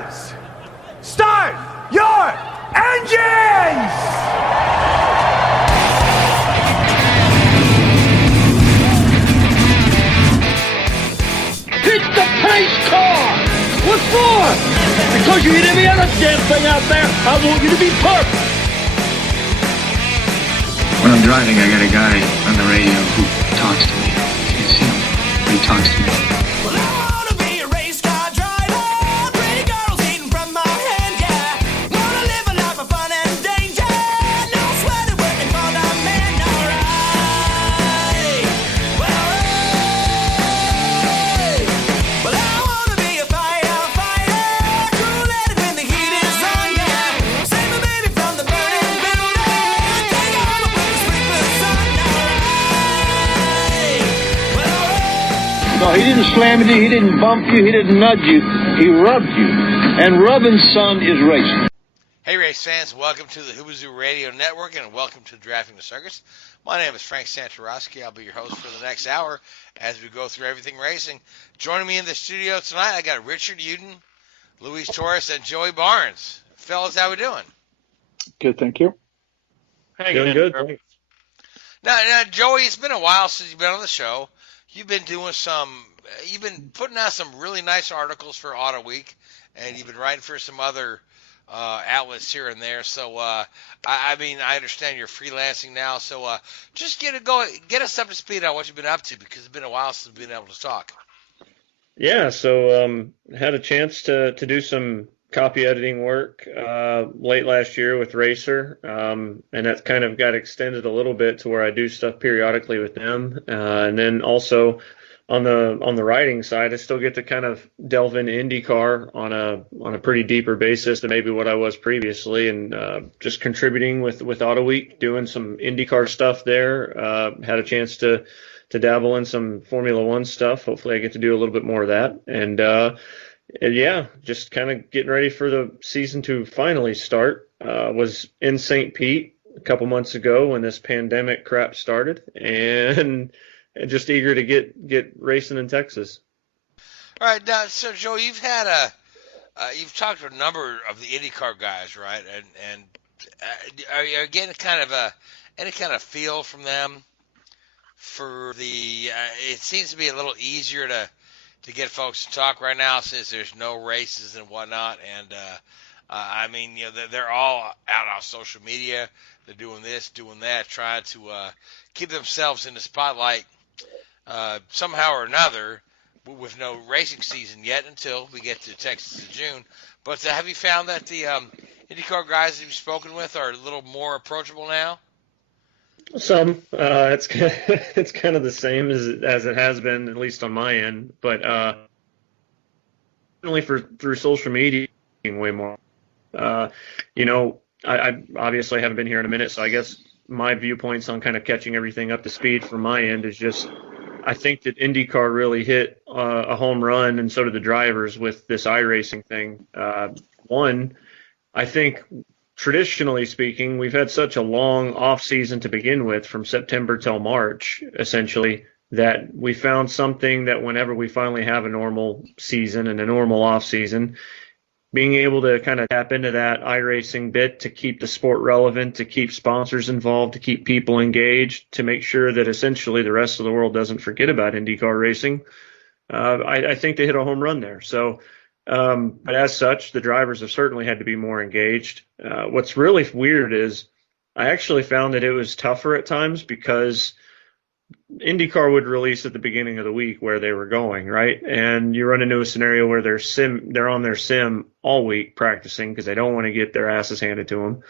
Drivers, start your engines! Hit the pace car! What for? Because you hit every other damn thing out there, I want you to be perfect. When I'm driving, I got a guy on the radio who talks to me. You can see him, but he talks to me. Well, I wanna be a race car driver. Pretty girls eating from my hand, yeah. Wanna live a life of fun and danger. No sweating working for the man, alright. Well, I wanna be a firefighter. Cool-headed when the heat is on, yeah. Save my baby from the burning building. Take her home and put the sprinklers on, alright. No, he didn't slam you, he didn't bump you, he didn't nudge you, he rubbed you. And rubbing, son, is racing. Hey race fans, welcome to the Hoobazoo Radio Network and welcome to Drafting the Circus. My name is Frank Santoroski. I'll be your host for the next hour as we go through everything racing. Joining me in the studio tonight, I got Richard Youden, Luis Torres, and Joey Barnes. Fellas, how we doing? Good, thank you. Doing good. Now, Joey, it's been a while since you've been on the show. You've been putting out some really nice articles for Auto Week, and you've been writing for some other outlets here and there. So, I understand you're freelancing now. So, just get us up to speed on what you've been up to, because it's been a while since we've been able to talk. Yeah, so had a chance to do some copy editing work late last year with Racer, and that kind of got extended a little bit to where I do stuff periodically with them, and then also on the writing side, I still get to kind of delve into IndyCar on a pretty deeper basis than maybe what I was previously, and just contributing with Auto Week, doing some IndyCar stuff there. Had a chance to dabble in some Formula One stuff. Hopefully I get to do a little bit more of that. And yeah, just kind of getting ready for the season to finally start. Was in St. Pete a couple months ago when this pandemic crap started, and just eager to get racing in Texas. All right, now, so Joe, you've talked to a number of the IndyCar guys, right? And are you getting any kind of feel from them for the? It seems to be a little easier to get folks to talk right now since there's no races and whatnot. And they're all out on social media. They're doing this, doing that, trying to keep themselves in the spotlight somehow or another, with no racing season yet until we get to Texas in June. But have you found that the IndyCar guys that you've spoken with are a little more approachable now? Some. It's kind of the same as it has been, at least on my end. But certainly through social media, way more. I obviously haven't been here in a minute, so I guess my viewpoints on kind of catching everything up to speed from my end is just, I think that IndyCar really hit a home run, and so did the drivers with this iRacing thing. One, I think traditionally speaking, we've had such a long off season to begin with, from September till March, essentially, that we found something that whenever we finally have a normal season and a normal off season, being able to kind of tap into that iRacing bit to keep the sport relevant, to keep sponsors involved, to keep people engaged, to make sure that essentially the rest of the world doesn't forget about IndyCar racing. I think they hit a home run there. So, but as such, the drivers have certainly had to be more engaged. What's really weird is I actually found that it was tougher at times, because IndyCar would release at the beginning of the week where they were going, right? And you run into a scenario where they're on their sim all week practicing because they don't want to get their asses handed to them.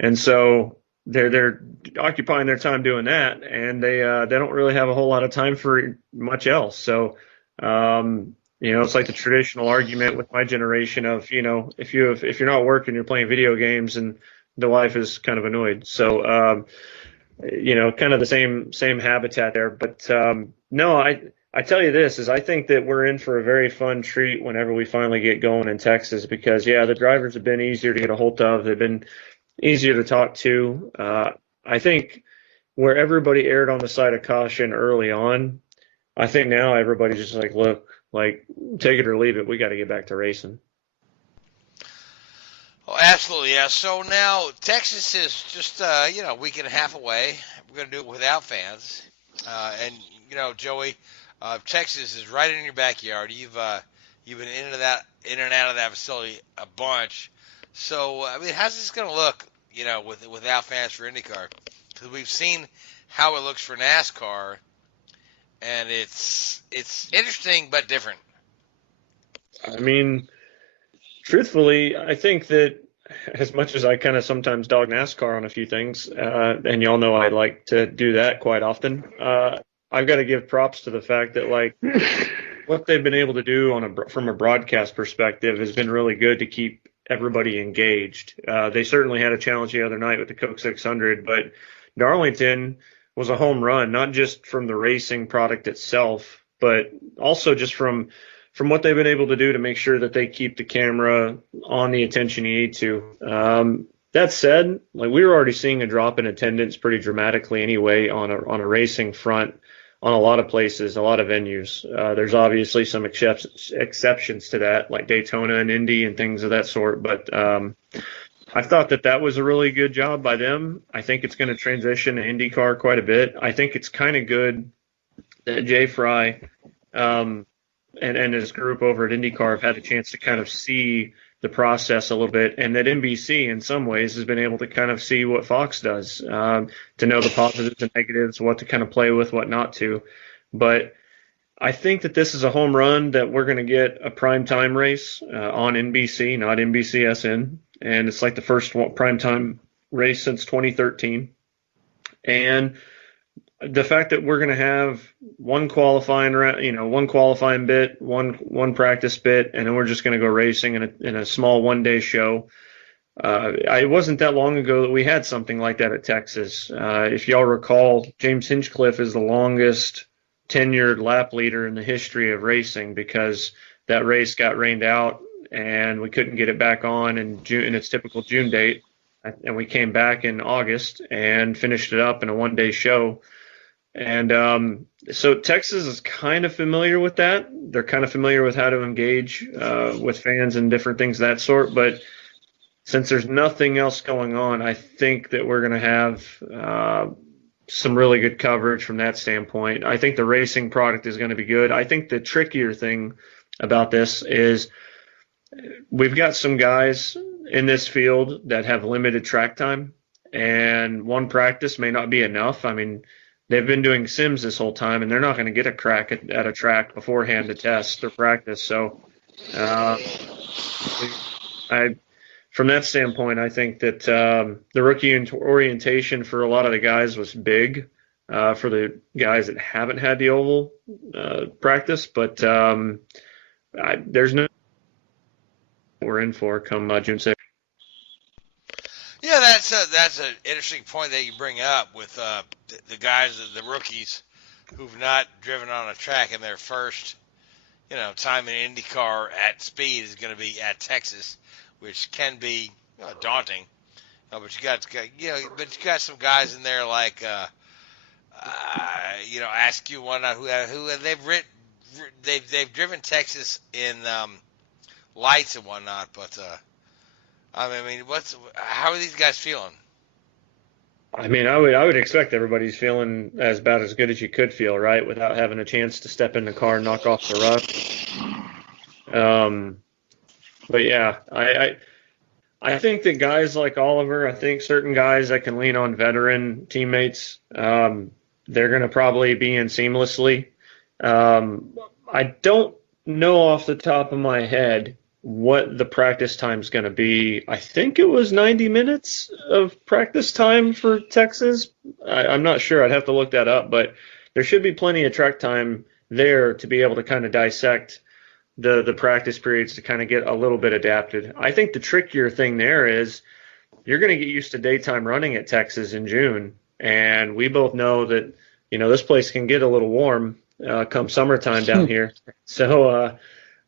And so they're occupying their time doing that, and they don't really have a whole lot of time for much else. So, it's like the traditional argument with my generation of, if you're not working, you're playing video games, and the wife is kind of annoyed. So, kind of the same habitat there. But no, I tell you this, is I think that we're in for a very fun treat whenever we finally get going in Texas, because the drivers have been easier to get a hold of. They've been easier to talk to. I think where everybody erred on the side of caution early on, I think now everybody's just like, look, like, take it or leave it. We got to get back to racing. Oh, absolutely, yeah. So now Texas is just a week and a half away. We're going to do it without fans, and Joey, Texas is right in your backyard. You've been in and out of that facility a bunch. So I mean, how's this going to look? Without fans for IndyCar, because we've seen how it looks for NASCAR, and it's interesting but different. I mean, truthfully, I think that as much as I kind of sometimes dog NASCAR on a few things, and y'all know I like to do that quite often, I've got to give props to the fact that like what they've been able to do from a broadcast perspective has been really good to keep everybody engaged. They certainly had a challenge the other night with the Coke 600, but Darlington was a home run, not just from the racing product itself, but also just from what they've been able to do to make sure that they keep the camera on the attention you need to. That said, like we were already seeing a drop in attendance pretty dramatically anyway on a racing front on a lot of places, a lot of venues. There's obviously some exceptions to that, like Daytona and Indy and things of that sort. But I thought that was a really good job by them. I think it's going to transition to IndyCar quite a bit. I think it's kind of good that Jay Fry and his group over at IndyCar have had a chance to kind of see the process a little bit, and that NBC in some ways has been able to kind of see what Fox does, to know the positives and negatives, what to kind of play with, what not to. But I think that this is a home run that we're going to get a primetime race on NBC, not NBCSN, and it's like the first primetime race since 2013. And the fact that we're going to have one qualifying bit, one practice bit, and then we're just going to go racing in a small one-day show. It wasn't that long ago that we had something like that at Texas. If y'all recall, James Hinchcliffe is the longest tenured lap leader in the history of racing because that race got rained out and we couldn't get it back on in June, in its typical June date. And we came back in August and finished it up in a one-day show. And so Texas is kind of familiar with that. They're kind of familiar with how to engage with fans and different things of that sort. But since there's nothing else going on, I think that we're going to have some really good coverage from that standpoint. I think the racing product is going to be good. I think the trickier thing about this is we've got some guys in this field that have limited track time, and one practice may not be enough. I mean, they've been doing sims this whole time, and they're not going to get a crack at a track beforehand to test or practice. So from that standpoint, I think that the rookie orientation for a lot of the guys was big for the guys that haven't had the oval practice. But there's no we're in for come June 6th. Yeah, that's an interesting point that you bring up with the guys, the rookies, who've not driven on a track in their first, time in IndyCar at speed is going to be at Texas, which can be daunting. But you got some guys in there like, ask you one who they've driven Texas in lights and whatnot, but. I mean, how are these guys feeling? I mean, I would expect everybody's feeling about as good as you could feel, right, without having a chance to step in the car and knock off the rust. But yeah, I think that guys like Oliver, I think certain guys that can lean on veteran teammates, they're going to probably be in seamlessly. I don't know off the top of my head what the practice time is going to be. I think it was 90 minutes of practice time for Texas. I'm not sure. I'd have to look that up, but there should be plenty of track time there to be able to kind of dissect the practice periods to kind of get a little bit adapted. I think the trickier thing there is you're going to get used to daytime running at Texas in June. And we both know that, this place can get a little warm come summertime down here. So,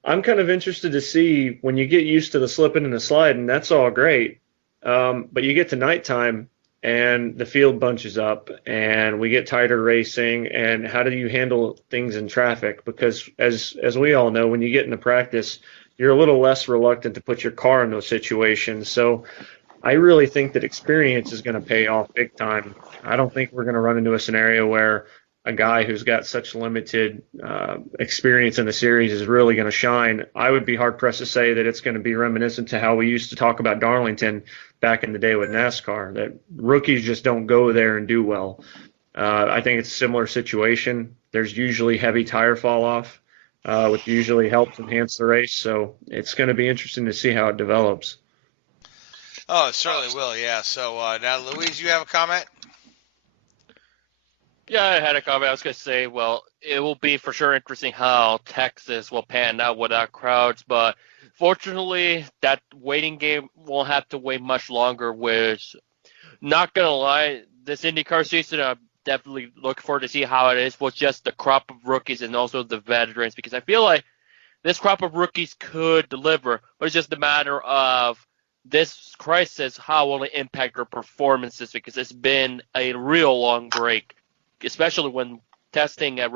I'm kind of interested to see when you get used to the slipping and the sliding, that's all great. But you get to nighttime and the field bunches up and we get tighter racing. And how do you handle things in traffic? Because as we all know, when you get into practice, you're a little less reluctant to put your car in those situations. So I really think that experience is going to pay off big time. I don't think we're going to run into a scenario where a guy who's got such limited experience in the series is really going to shine. I would be hard pressed to say that it's going to be reminiscent to how we used to talk about Darlington back in the day with NASCAR, that rookies just don't go there and do well. I think it's a similar situation. There's usually heavy tire fall off, which usually helps enhance the race. So it's going to be interesting to see how it develops. Oh, it certainly will, yeah. So now, Louise, you have a comment? Yeah, I had a comment. I was going to say, well, it will be for sure interesting how Texas will pan out without crowds, but fortunately, that waiting game won't have to wait much longer, which, not going to lie, this IndyCar season, I'm definitely looking forward to see how it is with just the crop of rookies and also the veterans, because I feel like this crop of rookies could deliver, but it's just a matter of this crisis, how will it impact their performances, because it's been a real long break, especially when testing at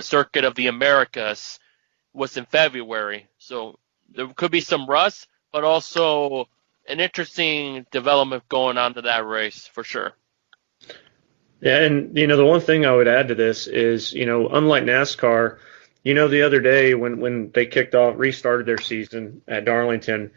Circuit of the Americas was in February. So there could be some rust, but also an interesting development going on to that race for sure. Yeah, and the one thing I would add to this is, unlike NASCAR, the other day when they restarted their season at Darlington,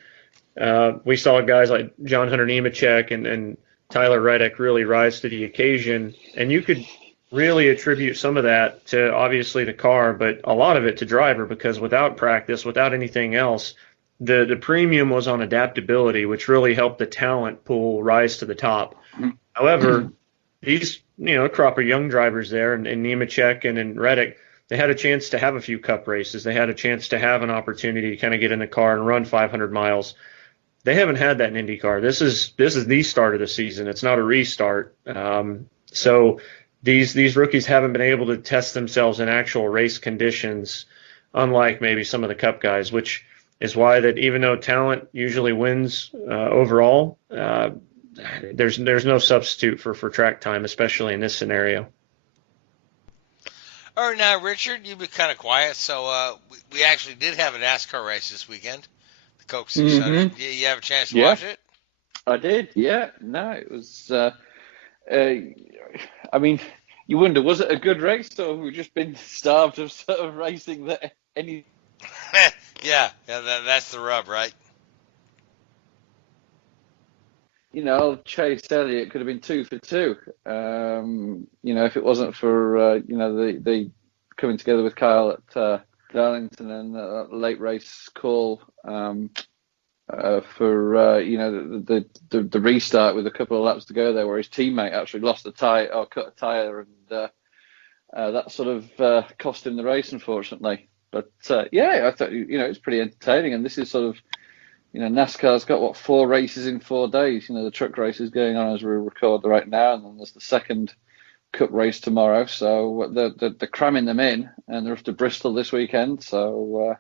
we saw guys like John Hunter Nemechek and Tyler Reddick really rise to the occasion, and you could really attribute some of that to obviously the car, but a lot of it to driver, because without practice, without anything else, the premium was on adaptability, which really helped the talent pool rise to the top. However, these a crop of young drivers there, and Nemechek and Reddick, they had a chance to have a few cup races. They had a chance to have an opportunity to kind of get in the car and run 500 miles. They haven't had that in IndyCar. This is the start of the season. It's not a restart. So these rookies haven't been able to test themselves in actual race conditions, unlike maybe some of the Cup guys, which is why that even though talent usually wins overall, there's no substitute for track time, especially in this scenario. All right, now, Richard, you've been kind of quiet, so we actually did have a NASCAR race this weekend, the Coke 600. Mm-hmm. You have a chance to watch it? I did, yeah. No, it was, I mean, you wonder, was it a good race, or have we just been starved of sort of racing that any... yeah, that's the rub, right? Chase Elliott could have been 2 for 2. If it wasn't for the coming together with Kyle at Darlington and late race call for the restart with a couple of laps to go there, where his teammate actually lost the tire or cut a tire, and that sort of cost him the race, unfortunately. But I thought it's pretty entertaining, and this is sort of. NASCAR's got 4 races in 4 days. The truck race is going on as we record right now, and then there's the second Cup race tomorrow. So they're cramming them in, and they're off to Bristol this weekend. So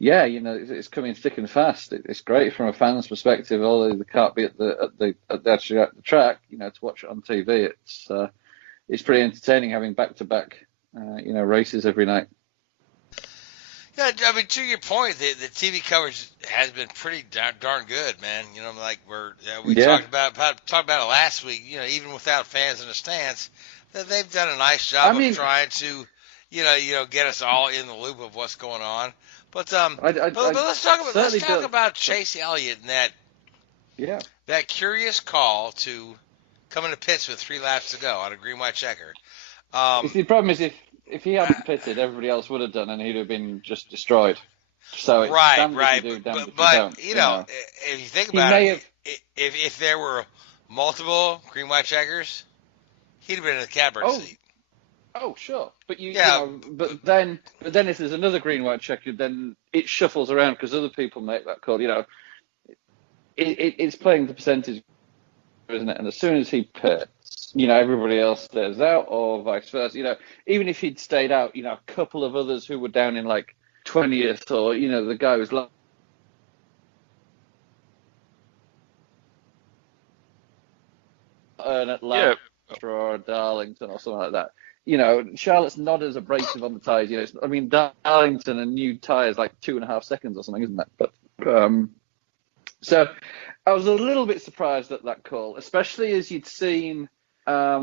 it's coming thick and fast. It's great from a fan's perspective, although they can't be at the track. To watch it on TV, it's pretty entertaining having back-to-back races every night. Yeah, I mean, to your point, the TV coverage has been pretty darn good, man. We talked about it last week. Even without fans in the stands, they've done a nice job of trying to, get us all in the loop of what's going on. But let's talk about Chase Elliott and that curious call to come into pits with 3 laps to go on a green white checker. The problem is if he hadn't pitted, everybody else would have done, and he'd have been just destroyed. So it's right. But if you think about it, if there were multiple green white checkers, he'd have been in the catbird seat. Oh, sure, but but then if there's another green white checker, then it shuffles around because other people make that call. It's playing the percentage, isn't it? And as soon as he pits, everybody else stays out, or vice versa. Even if he'd stayed out, a couple of others who were down in 20th, or the guy who's at Lancaster or Darlington or something like that. Charlotte's not as abrasive on the tyres. Darlington and new tyres like 2.5 seconds or something, isn't that? But so I was a little bit surprised at that call, especially as you'd seen at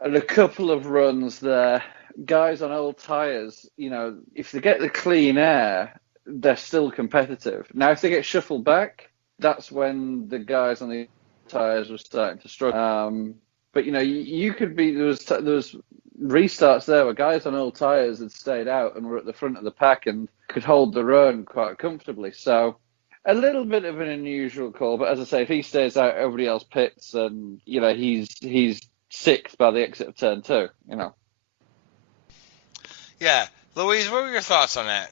a couple of runs there, guys on old tyres. If they get the clean air, they're still competitive. Now, if they get shuffled back, that's when the guys on the tyres were starting to struggle. But you could be there was restarts there where guys on old tyres had stayed out and were at the front of the pack and could hold their own quite comfortably. So a little bit of an unusual call, but as I say, if he stays out, everybody else pits, and he's sixth by the exit of turn 2. Yeah, Louise, what were your thoughts on that?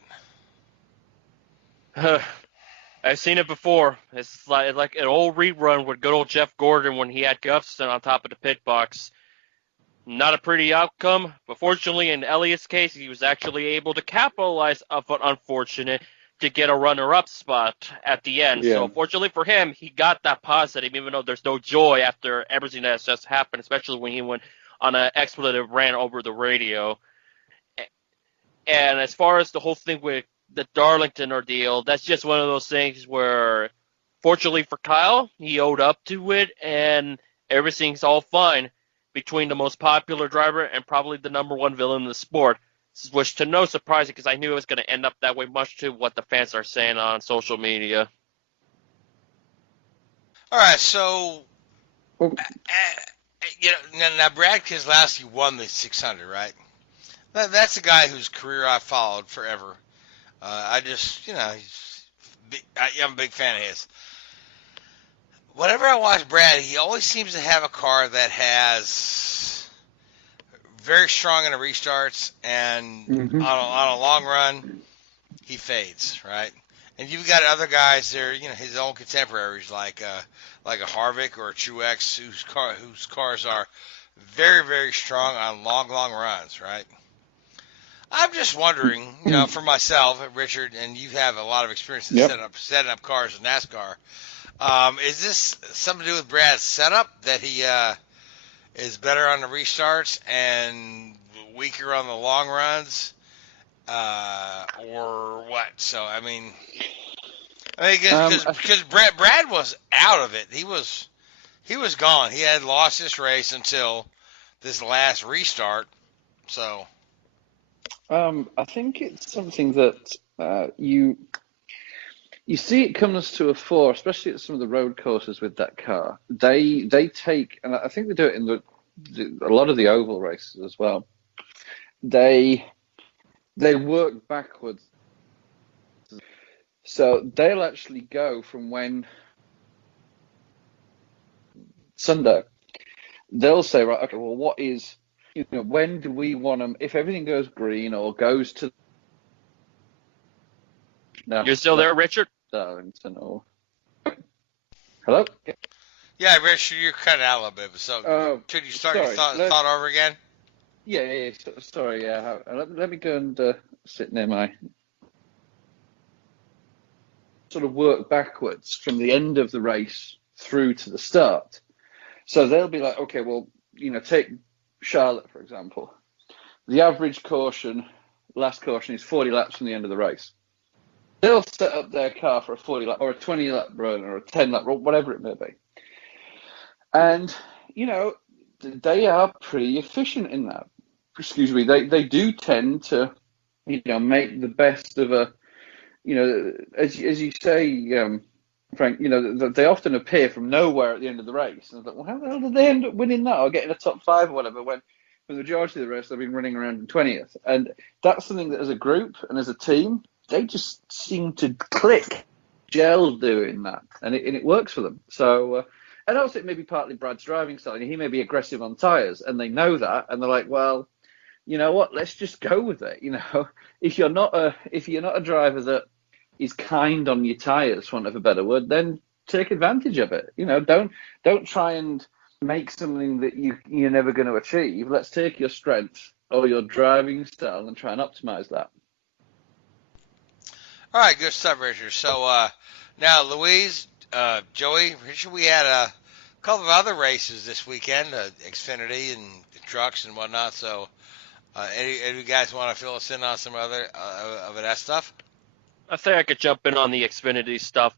I've seen it before. It's like an old rerun with good old Jeff Gordon when he had Gustafson on top of the pit box. Not a pretty outcome, but fortunately in Elliott's case, he was actually able to capitalize off an unfortunate to get a runner-up spot at the end. Yeah. So fortunately for him, he got that positive, even though there's no joy after everything that has just happened, especially when he went on an expletive rant over the radio. And as far as the whole thing with the Darlington ordeal, that's just one of those things where, fortunately for Kyle, he owed up to it, and everything's all fine between the most popular driver and probably the number one villain in the sport, which to no surprise because I knew it was going to end up that way, much to what the fans are saying on social media. All right, so now Brad Keselowski won the 600, right? That's a guy whose career I followed forever. I'm a big fan of his. Whenever I watch Brad, he always seems to have a car that has very strong in the restarts, and on a long run, he fades, right? And you've got other guys there, his own contemporaries like a Harvick or a Truex, whose cars are very, very strong on long runs, right? I'm just wondering, for myself, Richard, and you have a lot of experience in setting up cars in NASCAR. Is this something to do with Brad's setup, that he is better on the restarts and weaker on the long runs, or what? So because Brad was out of it. He was gone. He had lost this race until this last restart. So. I think it's something that you see it comes to a fore, especially at some of the road courses with that car. They take, and I think they do it in a lot of the oval races as well. They work backwards, so they'll actually go from when Sunday. They'll say, right, okay, well, what is when do we want them? If everything goes green or goes to, no, you're still there, Richard? Darlington or hello? Yeah, Richard, you're cutting out a little bit. So could you start your thought over again? Yeah. Sorry. Yeah. Let me go and sit near my. Sort of work backwards from the end of the race through to the start. So they'll be like, okay, well, take Charlotte, for example. The average last caution is 40 laps from the end of the race. They'll set up their car for a 40 lap or a 20 lap run or a 10 lap run, whatever it may be. And, they are pretty efficient in that. Excuse me. They do tend to, make the best of a, as you say, Frank, they often appear from nowhere at the end of the race. And I thought, well, how the hell did they end up winning that or getting a top 5 or whatever when for the majority of the race they've been running around in 20th? And that's something that as a group and as a team, they just seem to click, gel doing that. And it works for them. So, and also it may be partly Brad's driving style. He may be aggressive on tyres and they know that. And they're like, well, you know what, let's just go with it. If you're not a driver that is kind on your tyres, for want of a better word, then take advantage of it. Don't try and make something that you're never going to achieve. Let's take your strength or your driving style and try and optimize that. All right, good stuff, Richard. So now, Louise, Joey, Richard, we had a couple of other races this weekend, Xfinity and trucks and whatnot. So, any of you guys want to fill us in on some other of that stuff? I think I could jump in on the Xfinity stuff.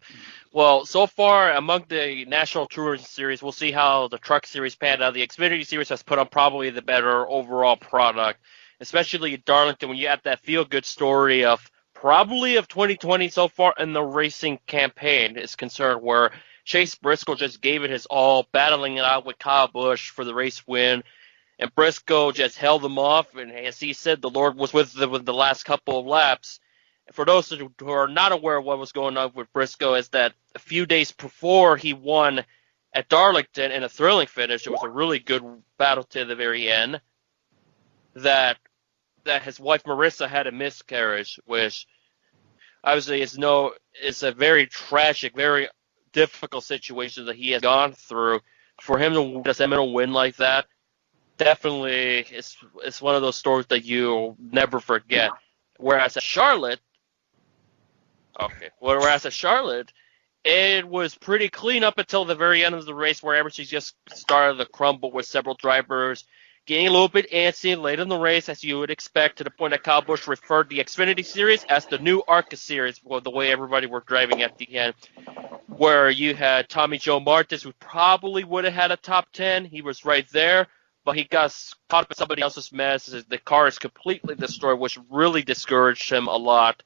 Well, so far among the National Touring Series, we'll see how the Truck Series panned out. The Xfinity Series has put on probably the better overall product, especially at Darlington when you have that feel-good story of 2020 so far in the racing campaign is concerned, where Chase Briscoe just gave it his all, battling it out with Kyle Busch for the race win. And Briscoe just held them off, and as he said, the Lord was with them with the last couple of laps. For those who are not aware of what was going on with Briscoe, is that a few days before he won at Darlington in a thrilling finish, it was a really good battle to the very end, that his wife Marissa had a miscarriage, which obviously is a very tragic, very difficult situation that he has gone through. For him to just win like that, definitely it's one of those stories that you'll never forget. Whereas at Charlotte, it was pretty clean up until the very end of the race, where everything just started to crumble with several drivers getting a little bit antsy late in the race, as you would expect, to the point that Kyle Busch referred the Xfinity Series as the new ARCA Series, well, the way everybody were driving at the end, where you had Tommy Joe Martins, who probably would have had a top 10. He was right there, but he got caught up in somebody else's mess. The car is completely destroyed, which really discouraged him a lot.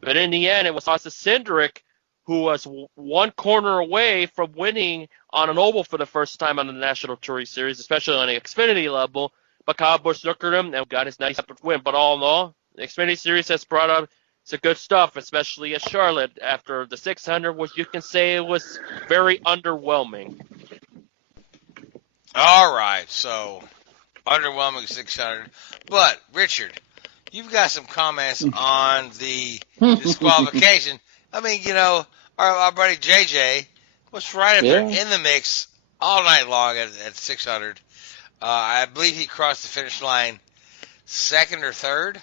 But in the end, it was Austin Cindric who was one corner away from winning on an oval for the first time on the National Touring Series, especially on the Xfinity level. But Kyle Busch looked at him and got his nice win. But all in all, the Xfinity Series has brought up some good stuff, especially at Charlotte after the 600, which you can say was very underwhelming. All right, so underwhelming 600. But, Richard, you've got some comments on the disqualification. I mean, our buddy JJ was right up there in the mix all night long at 600. I believe he crossed the finish line second or third?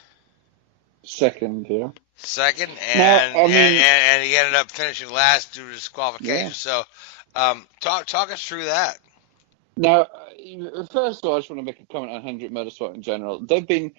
Second, yeah. Second, and he ended up finishing last due to disqualification. Yeah. So, talk us through that. Now, first of all, I just want to make a comment on Hendrick Motorsport in general. They've been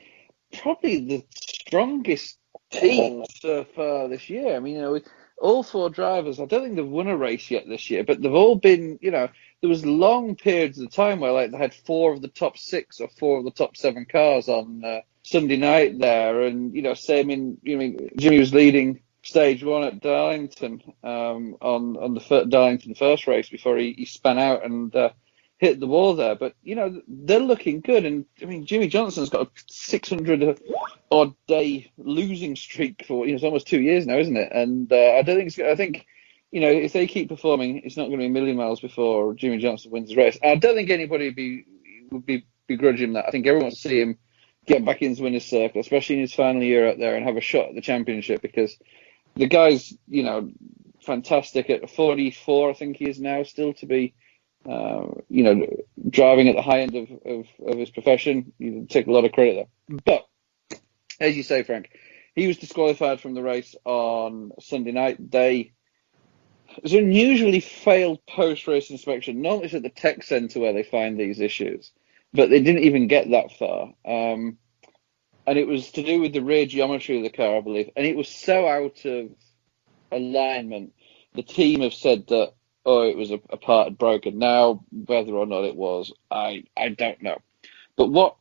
probably the strongest team so far this year. I mean, all four drivers, I don't think they've won a race yet this year, but they've all been, there was long periods of time where they had 4 of the top 6 or 4 of the top 7 cars on Sunday night there, and same in Jimmy was leading stage 1 at Darlington on the Darlington first race before he spun out and hit the wall there. But they're looking good, and I mean Jimmy Johnson's got a 600 odd day losing streak for it's almost 2 years now, isn't it? And I think if they keep performing, it's not going to be a million miles before Jimmy Johnson wins the race. I don't think anybody would be begrudging that. I think everyone wants to see him get back into winner's circle, especially in his final year out there, and have a shot at the championship, because the guy's fantastic at 44. I think he is now, still to be driving at the high end of his profession. You take a lot of credit there. But as you say, Frank, he was disqualified from the race on Sunday night. It was an unusually failed post-race inspection. Normally it's at the tech centre where they find these issues, but they didn't even get that far. And it was to do with the rear geometry of the car, I believe. And it was so out of alignment. The team have said that, it was a part had broken. Now, whether or not it was, I don't know. But what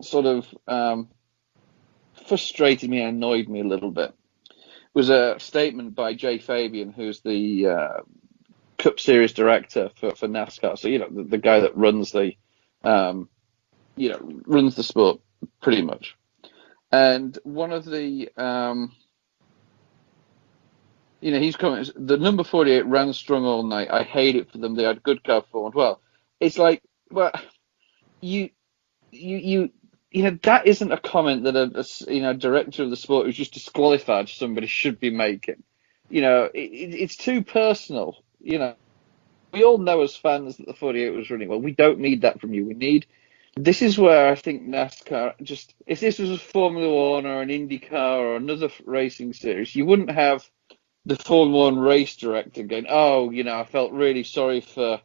sort of frustrated me and annoyed me a little bit was a statement by Jay Fabian, who's the Cup Series director for NASCAR. So the guy that runs the runs the sport pretty much. And one of the he's coming. The number 48 ran strong all night. I hate it for them. They had good car performance. Well, it's like, that isn't a comment that a director of the sport who's just disqualified somebody should be making. It's too personal. We all know as fans that the 48 was running well. We don't need that from you. This is where I think NASCAR if this was a Formula One or an Indycar or another racing series, you wouldn't have the Formula One race director going, I felt really sorry for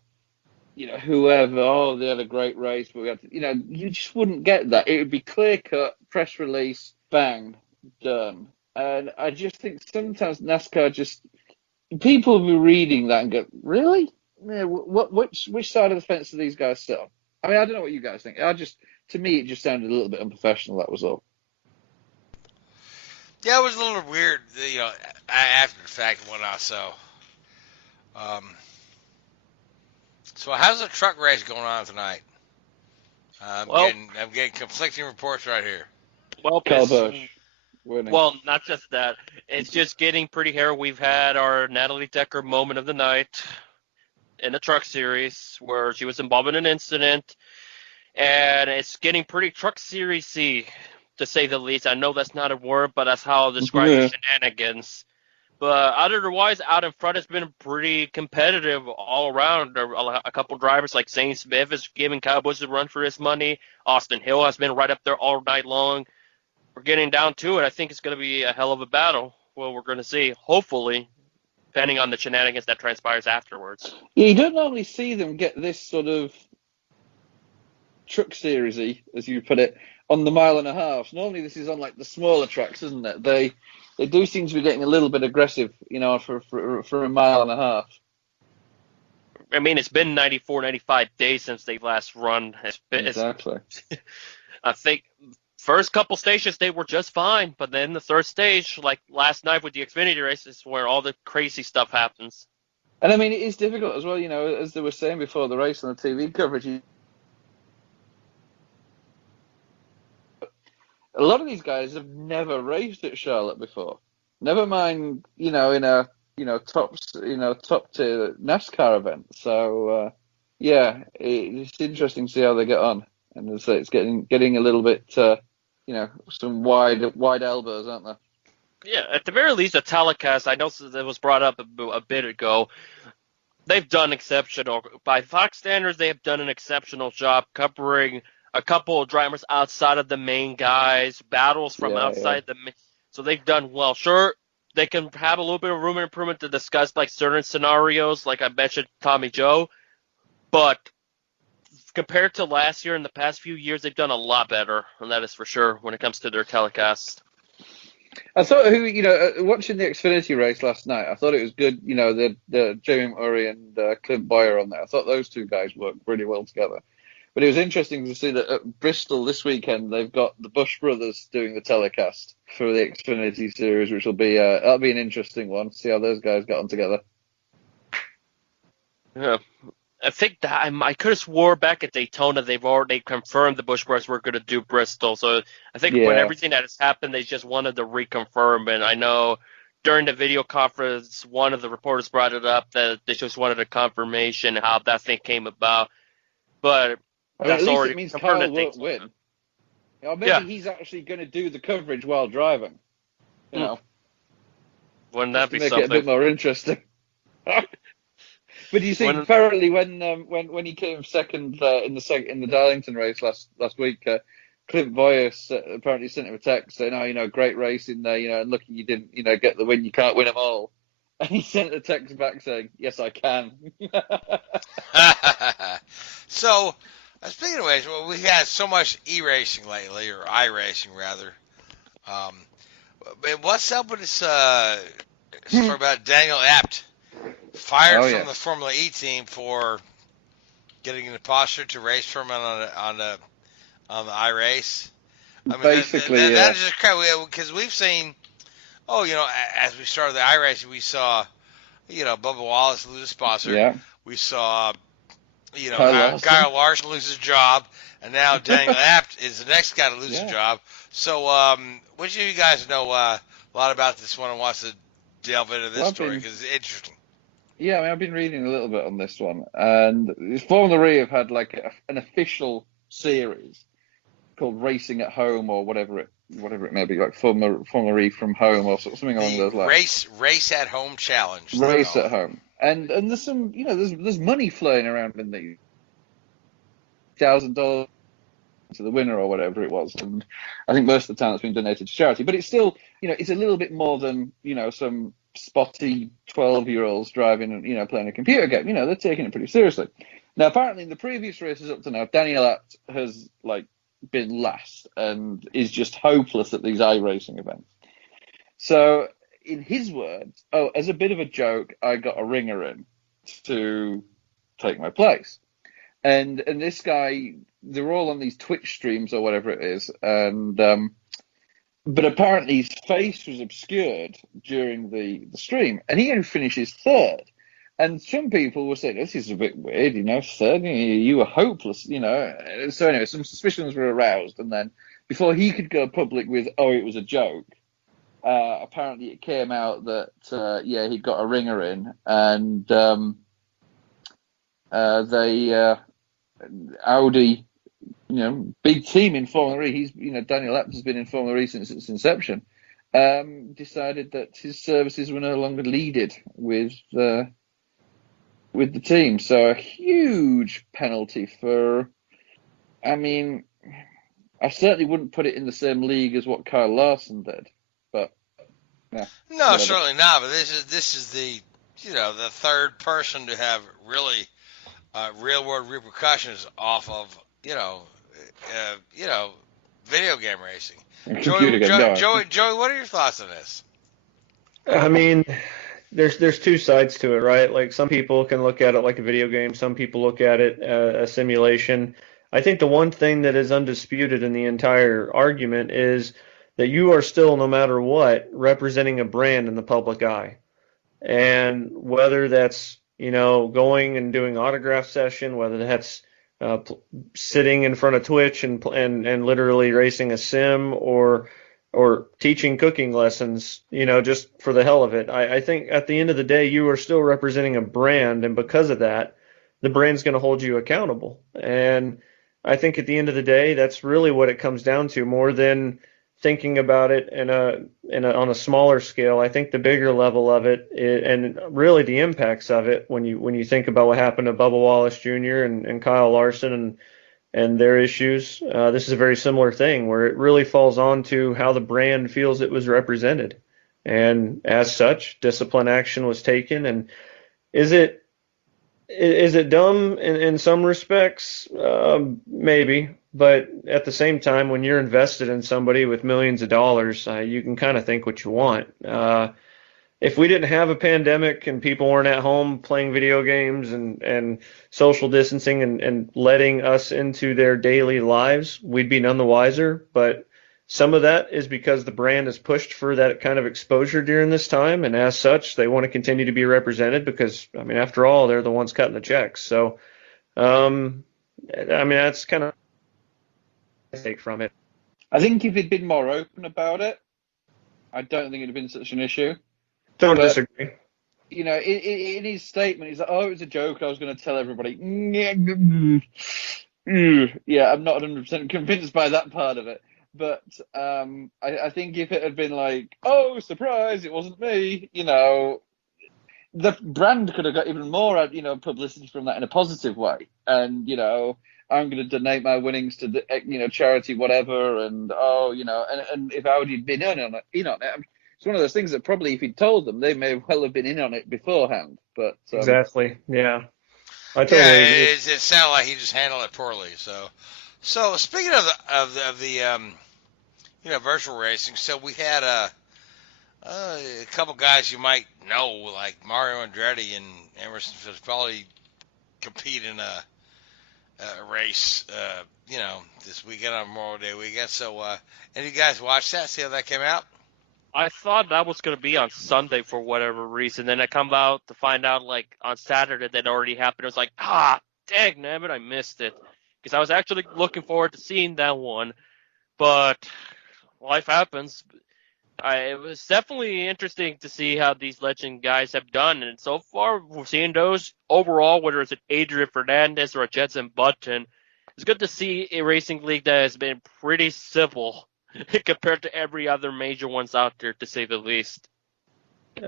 whoever, oh, they had a great race, but we had to, you just wouldn't get that. It would be clear cut, press release, bang, done. And I just think sometimes NASCAR people will be reading that and go, really? Yeah, which side of the fence do these guys sit on? I mean, I don't know what you guys think. To me, it just sounded a little bit unprofessional. That was all. Yeah, it was a little weird, after the fact and whatnot. So how's the truck race going on tonight? I'm getting conflicting reports right here. Well, Kyle Busch winning. Well, not just that. It's just getting pretty hairy. We've had our Natalie Decker moment of the night in the truck series where she was involved in an incident, and it's getting pretty truck series-y, to say the least. I know that's not a word, but that's how I'll describe the shenanigans. But otherwise, out in front, it's been pretty competitive all around. A couple drivers like Zane Smith is giving Kyle Busch a run for his money. Austin Hill has been right up there all night long. We're getting down to it. I think it's going to be a hell of a battle. Well, we're going to see, hopefully, depending on the shenanigans that transpires afterwards. Yeah, you don't normally see them get this sort of truck series-y, as you put it, on the 1.5 miles. Normally this is on like the smaller tracks, isn't it? They do seem to be getting a little bit aggressive, for 1.5 miles. I mean, it's been 94, 95 days since they last run. Exactly. I think first couple stages they were just fine, but then the third stage, like last night with the Xfinity race, is where all the crazy stuff happens. And I mean, it is difficult as well, as they were saying before the race on the TV coverage. A lot of these guys have never raced at Charlotte before. Never mind, in a top tier NASCAR event. So it's interesting to see how they get on. And as I say, it's getting a little bit, some wide elbows, aren't there? Yeah, at the very least, a telecast. I know that was brought up a bit ago. They've done exceptional. By Fox standards, they have done an exceptional job covering a couple of drivers outside of the main guys, battles from outside the main. So they've done well. Sure, they can have a little bit of room and improvement to discuss like certain scenarios, like I mentioned Tommy Joe. But compared to last year and the past few years, they've done a lot better, and that is for sure when it comes to their telecast. I thought, watching the Xfinity race last night, I thought it was good, the Jamie Murray and Clint Boyer on there. I thought those two guys worked pretty well together. But it was interesting to see that at Bristol this weekend, they've got the Busch brothers doing the telecast for the Xfinity series, which will be that'll be an interesting one. See how those guys got on together. Yeah, I think that I could have swore back at Daytona they've already confirmed the Busch brothers were going to do Bristol. So I think when everything that has happened, they just wanted to reconfirm. And I know during the video conference, one of the reporters brought it up that they just wanted a confirmation how that thing came about. But that's at least already it means confirmed. Kyle won't win. Or maybe he's actually going to do the coverage while driving. Wouldn't that be make something? It a bit more interesting. But you see, apparently when he came second in the Darlington race last week, Clint Boyer apparently sent him a text saying, "Oh, great racing there. And lucky you didn't, get the win. You can't win them all." And he sent a text back saying, "Yes, I can." So, speaking of which, we had so much e-racing lately, or iRacing rather. But what's up with this story about Daniel Abt fired from the Formula E team for getting an imposter to race for him on the iRace? I mean, basically, that is just crazy because we've seen. As we started the iRacing, we saw, Bubba Wallace lose his sponsor. Yeah. We saw, Kyle Larson lose his job, and now Daniel Abt is the next guy to lose his job. So, which of you guys know a lot about this one and wants to delve into this story because it's interesting? Yeah, I mean, I've been reading a little bit on this one, and Formula E have had like an official series called Racing at Home or whatever it may be, like Formula E from home or something along those lines. Race at Home Challenge. Race at Home, and there's some, there's money flowing around in these $1,000 to the winner or whatever it was, and I think most of the time it's been donated to charity. But it's still, it's a little bit more than some spotty 12-year-olds driving and playing a computer game. They're taking it pretty seriously. Now, apparently, in the previous races up to now, Daniel Abt has been last and is just hopeless at these iRacing events. So, in his words, as a bit of a joke, I got a ringer in to take my place. And this guy, they're all on these Twitch streams or whatever it is, and but apparently his face was obscured during the stream, and he only finishes third. And some people were saying, this is a bit weird, third, you were hopeless, So anyway, some suspicions were aroused, and then before he could go public with, it was a joke, apparently it came out that, he'd got a ringer in, and Audi, big team in Formula E. Daniel Abt has been in Formula E since its inception. Decided that his services were no longer needed with the team. So a huge penalty for. I mean, I certainly wouldn't put it in the same league as what Kyle Larson did, but yeah. No, whatever. certainly not. But this is the the third person to have really real world repercussions off of video game racing. Joey, what are your thoughts on this? I mean, there's two sides to it, right? Like, some people can look at it like a video game. Some people look at it a simulation. I think the one thing that is undisputed in the entire argument is that you are still, no matter what, representing a brand in the public eye. And whether that's, going and doing autograph session, whether that's sitting in front of Twitch and literally racing a sim, or teaching cooking lessons, just for the hell of it. I think at the end of the day, you are still representing a brand, and because of that, the brand's going to hold you accountable. And I think at the end of the day, that's really what it comes down to, more than thinking about it on a smaller scale. I think the bigger level of it, and really the impacts of it, when you think about what happened to Bubba Wallace Jr. and Kyle Larson and their issues, this is a very similar thing where it really falls on to how the brand feels it was represented. And as such, discipline action was taken. And is it dumb in some respects? Maybe. But at the same time, when you're invested in somebody with millions of dollars, you can kind of think what you want. If we didn't have a pandemic and people weren't at home playing video games and social distancing and letting us into their daily lives, we'd be none the wiser. But some of that is because the brand is pushed for that kind of exposure during this time. And as such, they want to continue to be represented because, I mean, after all, they're the ones cutting the checks. So, I mean, that's kind of take from it. I think if he'd been more open about it, I don't think it'd have been such an issue. Don't disagree. In his statement, he's like, it was a joke. I was going to tell everybody. Yeah, I'm not 100% convinced by that part of it. But I think if it had been like, surprise, it wasn't me, the brand could have got even more, publicity from that in a positive way. And, I'm going to donate my winnings to the, charity, whatever. And, and if Audi had been in on it, it's one of those things that probably if he'd told them, they may well have been in on it beforehand. But exactly, yeah. It sounded like he just handled it poorly. So speaking of the virtual racing, so we had a couple guys you might know, like Mario Andretti and Emerson Fittipaldi, compete in a race, this weekend on Memorial Day weekend. So, any of you guys watch that? See how that came out? I thought that was going to be on Sunday for whatever reason. Then I come out to find out, on Saturday that already happened. It was like, dang, nabbit, I missed it. Because I was actually looking forward to seeing that one. But life happens. It was definitely interesting to see how these legend guys have done. And so far, we're seeing those overall, whether it's an Adrian Fernandez or a Jenson Button. It's good to see a racing league that has been pretty civil compared to every other major ones out there, to say the least.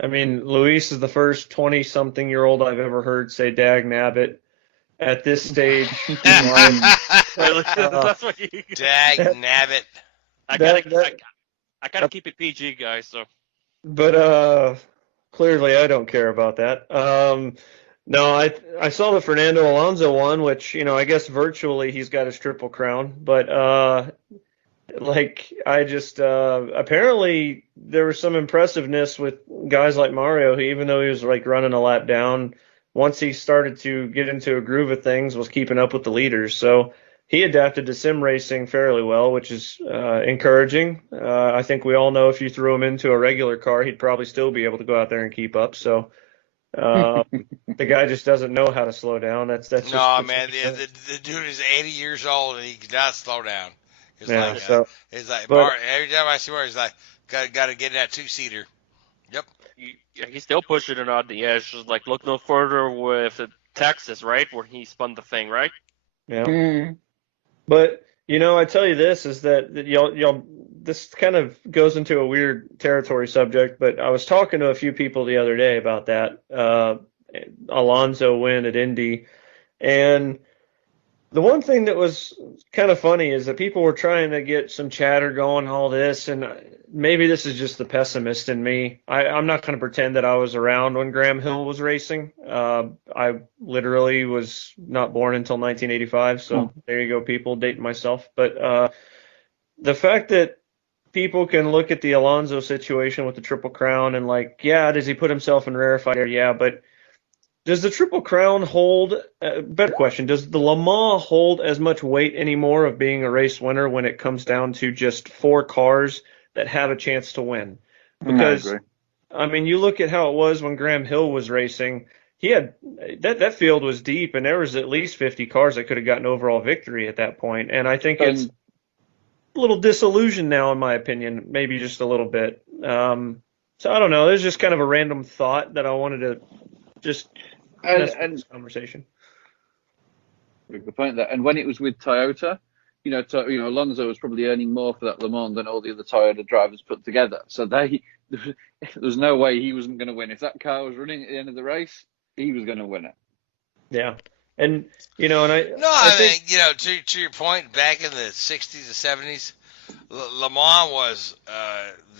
I mean, Luis is the first 20-something-year-old I've ever heard say "dag nabbit" at this stage. That's what you... Dag nabbit. I gotta keep it PG, guys. So. But clearly, I don't care about that. No, I saw the Fernando Alonso one, which, I guess virtually he's got his triple crown, but I just apparently there was some impressiveness with guys like Mario, who even though he was like running a lap down, once he started to get into a groove of things, was keeping up with the leaders. So he adapted to sim racing fairly well, which is encouraging. I think we all know if you threw him into a regular car, he'd probably still be able to go out there and keep up. So the guy just doesn't know how to slow down. That's just, No, man, the dude is 80 years old and he cannot slow down. It's Yeah, like, so- it's like but- every time I see where he's like, got to get in that two-seater. Yep. He's still pushing it on the edge. Just like look no further with Texas, right, where he spun the thing, right? Yeah. But I tell you this is that y'all this kind of goes into a weird territory subject, but I was talking to a few people the other day about that Alonso win at Indy, and the one thing that was kind of funny is that people were trying to get some chatter going, all this, and maybe this is just the pessimist in me. I'm not going to pretend that I was around when Graham Hill was racing. I literally was not born until 1985, so there you go, people, dating myself. But the fact that people can look at the Alonso situation with the Triple Crown and does he put himself in rarefied air? Yeah, but does the Triple Crown hold, better question, does the Le Mans hold as much weight anymore of being a race winner when it comes down to just 4 cars that have a chance to win? Because, I mean, you look at how it was when Graham Hill was racing, he had, that field was deep and there was at least 50 cars that could have gotten overall victory at that point. And I think it's a little disillusioned now, in my opinion, maybe just a little bit. So I don't know. There's just kind of a random thought that I wanted to just and this conversation. Good point there. And when it was with Toyota, Alonso was probably earning more for that Le Mans than all the other Toyota drivers put together. So there's no way he wasn't going to win. If that car was running at the end of the race, he was going to win it. Yeah. And, I think, to your point, back in the 60s and 70s, Le Mans was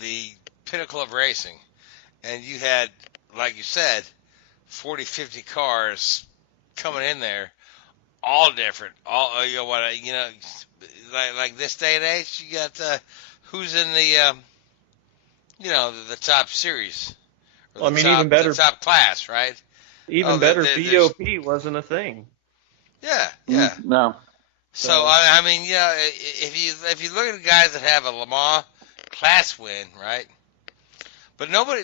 the pinnacle of racing. And you had, like you said, 40, 50 cars coming in there, all different. All like this day and age, you got who's in the the top series. Or even better, the top class, right? Even better, BOP wasn't a thing. Yeah. No. So I mean, if you look at the guys that have a Le Mans class win, right? But nobody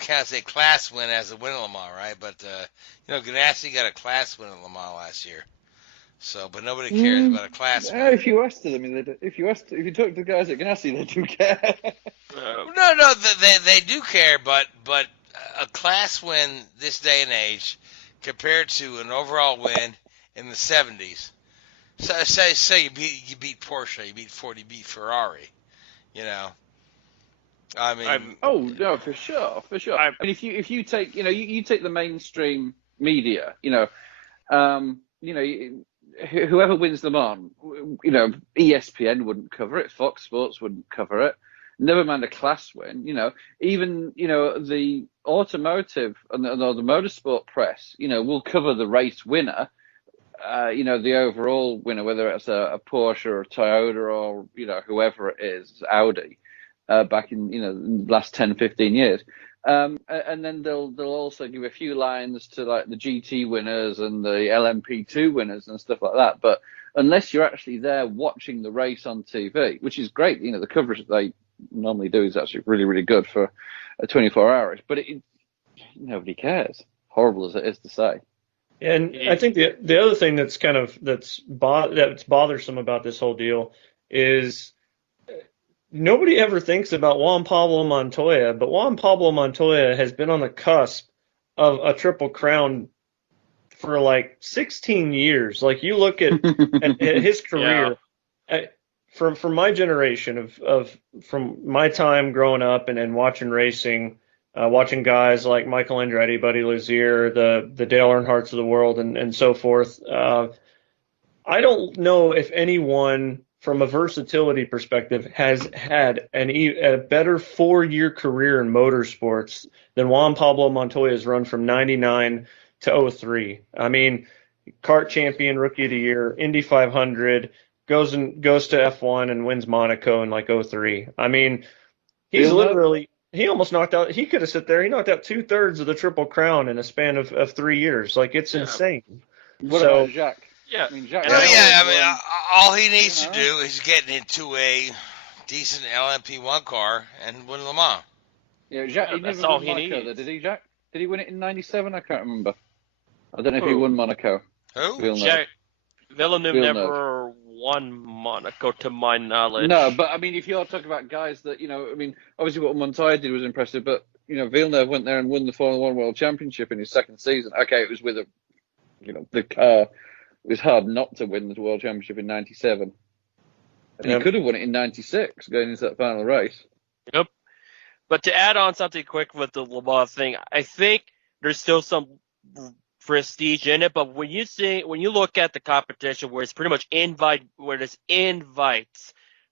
can't say class win as a win at Le Mans, right? But Ganassi got a class win at Le Mans last year. So, but nobody cares about a class win. If you ask them, if you talk to the guys at Ganassi, they do care. No, they do care, but a class win this day and age compared to an overall win in the 70s. So say you beat Porsche, you beat Ford, you beat Ferrari, I mean, no, for sure. And if you take you take the mainstream media, whoever wins Le Mans, ESPN wouldn't cover it, Fox Sports wouldn't cover it. Never mind a class win, even the automotive and the motorsport press, will cover the race winner, the overall winner, whether it's a Porsche or a Toyota or whoever it is, Audi. Back in the last 10, 15 years, and then they'll also give a few lines to like the GT winners and the LMP2 winners and stuff like that. But unless you're actually there watching the race on TV, which is great, the coverage that they normally do is actually really, really good for 24 hours. But nobody cares. Horrible as it is to say. And I think the other thing that's that's bothersome about this whole deal is nobody ever thinks about Juan Pablo Montoya, but Juan Pablo Montoya has been on the cusp of a Triple Crown for 16 years. Like you look at his career, from my generation from my time growing up and watching racing, watching guys like Michael Andretti, Buddy Lazier, the Dale Earnhardts of the world, and so forth. I don't know if anyone from a versatility perspective, has had a better 4-year career in motorsports than Juan Pablo Montoya's run from 99 to 03. I mean, kart champion, rookie of the year, Indy 500, goes to F1 and wins Monaco in like 03. I mean, he almost knocked out, he could have sit there, he knocked out 2/3 of the Triple Crown in a span of 3 years. Like, it's insane. What about Jacques? Yeah. I mean, Jacques. All he needs to do is get into a decent LMP1 car and win Le Mans. Yeah, Jacques. Yeah, He that's never all won he Monaco, needs. though, did he, Jacques? Did he win it in '97? I can't remember. I don't know if he Who? won Monaco. Who? Villeneuve. Villeneuve Villeneuve. never won Monaco, to my knowledge. No, but I mean, if you're talking about guys that, I mean, obviously what Montoya did was impressive, but, Villeneuve went there and won the Formula One World Championship in his second season. Okay, it was with the car. It was hard not to win the World Championship in '97. And he could have won it in '96 going into that final race. Yep. But to add on something quick with the Le Mans thing, I think there's still some prestige in it, but when you look at the competition where it's pretty much invites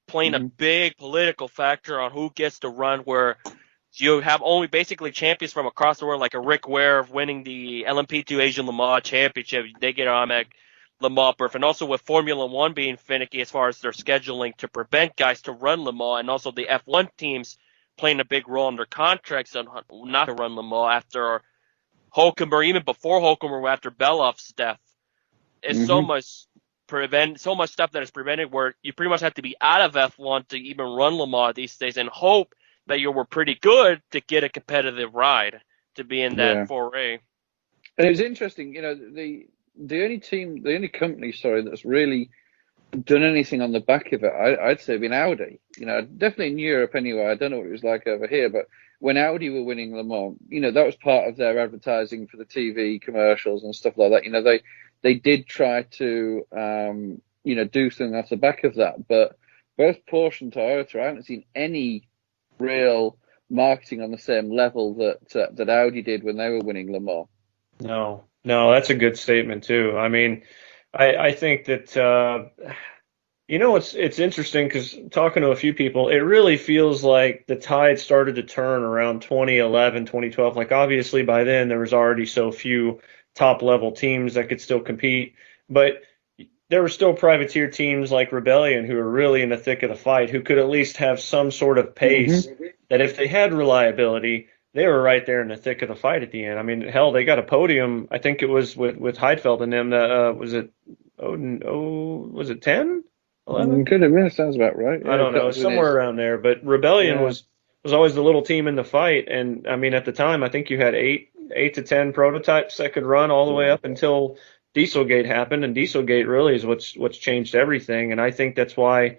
playing a big political factor on who gets to run, where you have only basically champions from across the world, like a Rick Ware winning the LMP2 Asian Le Mans Championship, they get automatic Le Mans berth, and also with Formula One being finicky as far as their scheduling to prevent guys to run Le Mans, and also the F1 teams playing a big role in their contracts on not to run Le Mans after Holcomb, or even before Holcomb, or after Beloff's death. It's so much stuff that is prevented, where you pretty much have to be out of F1 to even run Le Mans these days, and hope that you were pretty good to get a competitive ride to be in that foray. And it was interesting, the only company, that's really done anything on the back of it, I'd say, been Audi. Definitely in Europe anyway. I don't know what it was like over here, but when Audi were winning Le Mans, that was part of their advertising for the TV commercials and stuff like that. They did try to, do something off the back of that. But both Porsche and Toyota, I haven't seen any real marketing on the same level that Audi did when they were winning Le Mans. No, that's a good statement too. I mean, I think that it's interesting because talking to a few people, it really feels like the tide started to turn around 2011, 2012. Like, obviously by then there was already so few top level teams that could still compete, but there were still privateer teams like Rebellion who were really in the thick of the fight, who could at least have some sort of pace that if they had reliability, they were right there in the thick of the fight at the end. I mean, hell, they got a podium. I think it was with Heidfeld and them. Was it 10? 11? Could have been. It sounds about right. I don't know, somewhere around there. But Rebellion was always the little team in the fight. And I mean, at the time, I think you had 8 to 10 prototypes that could run all the way up until Dieselgate happened. And Dieselgate really is what's changed everything. And I think that's why,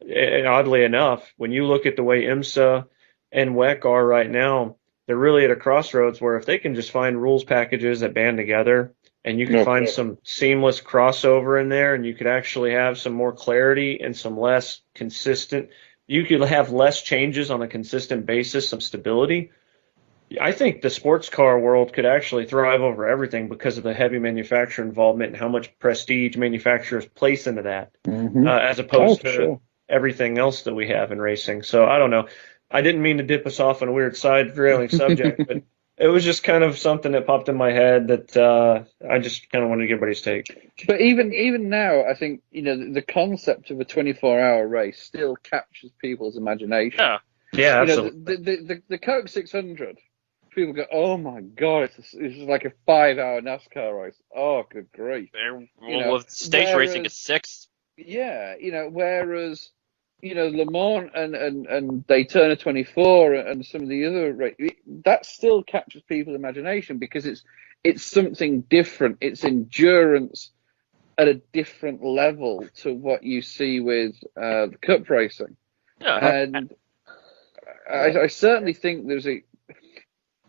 and oddly enough, when you look at the way IMSA and WEC are right now, they're really at a crossroads where if they can just find rules packages that band together, and you can find some seamless crossover in there, and you could actually have some more clarity and some less consistent, you could have less changes on a consistent basis, some stability. I think the sports car world could actually thrive over everything because of the heavy manufacturer involvement and how much prestige manufacturers place into that, as opposed to everything else that we have in racing. So I don't know. I didn't mean to dip us off on a weird side railing subject, but it was just kind of something that popped in my head that I just kind of wanted to get everybody's take. But even now, I think, the concept of a 24-hour race still captures people's imagination. Yeah, absolutely. The Coke 600, people go, oh my God, it's like a 5-hour NASCAR race. Oh, good grief. Stage racing is 6. Yeah, whereas, Le Mans and Daytona 24 and some of the other races, that still captures people's imagination because it's something different. It's endurance at a different level to what you see with the Cup racing. And I certainly think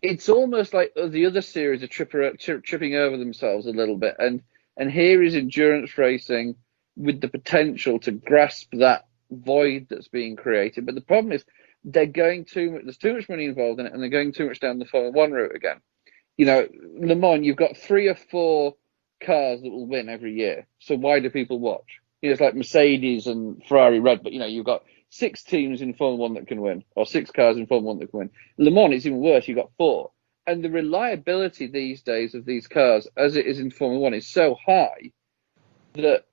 it's almost like the other series are tripping over themselves a little bit. And here is endurance racing with the potential to grasp that void that's being created. But the problem is there's too much money involved in it, and they're going too much down the Formula One route again. Le Mans, you've got 3 or 4 cars that will win every year. So why do people watch? it's like Mercedes and Ferrari, Red, but you've got 6 teams in Formula One that can win, or 6 cars in Formula One that can win. Le Mans, it's even worse. You've got 4. And the reliability these days of these cars, as it is in Formula One, is so high that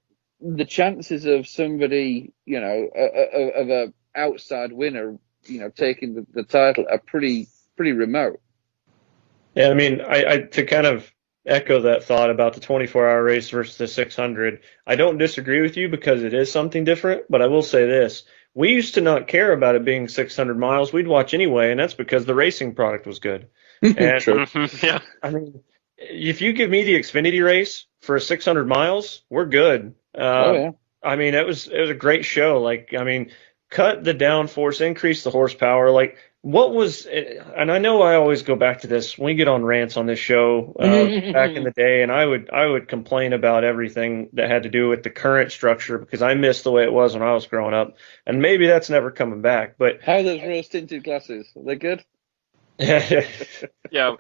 the chances of somebody, of a outside winner, taking the title are pretty remote. Yeah, I mean, I to kind of echo that thought about the 24-hour race versus the 600, I don't disagree with you because it is something different, but I will say this. We used to not care about it being 600 miles. We'd watch anyway, and that's because the racing product was good. And True. Yeah. I mean, if you give me the Xfinity race for 600 miles, we're good. Oh, yeah. I mean, it was a great show. Like, I mean, cut the downforce, increase the horsepower. Like, what was, and I know I always go back to this when we get on rants on this show back in the day, and I would complain about everything that had to do with the current structure because I missed the way it was when I was growing up, and maybe that's never coming back. But How are those rose tinted glasses? Are they good? Yeah,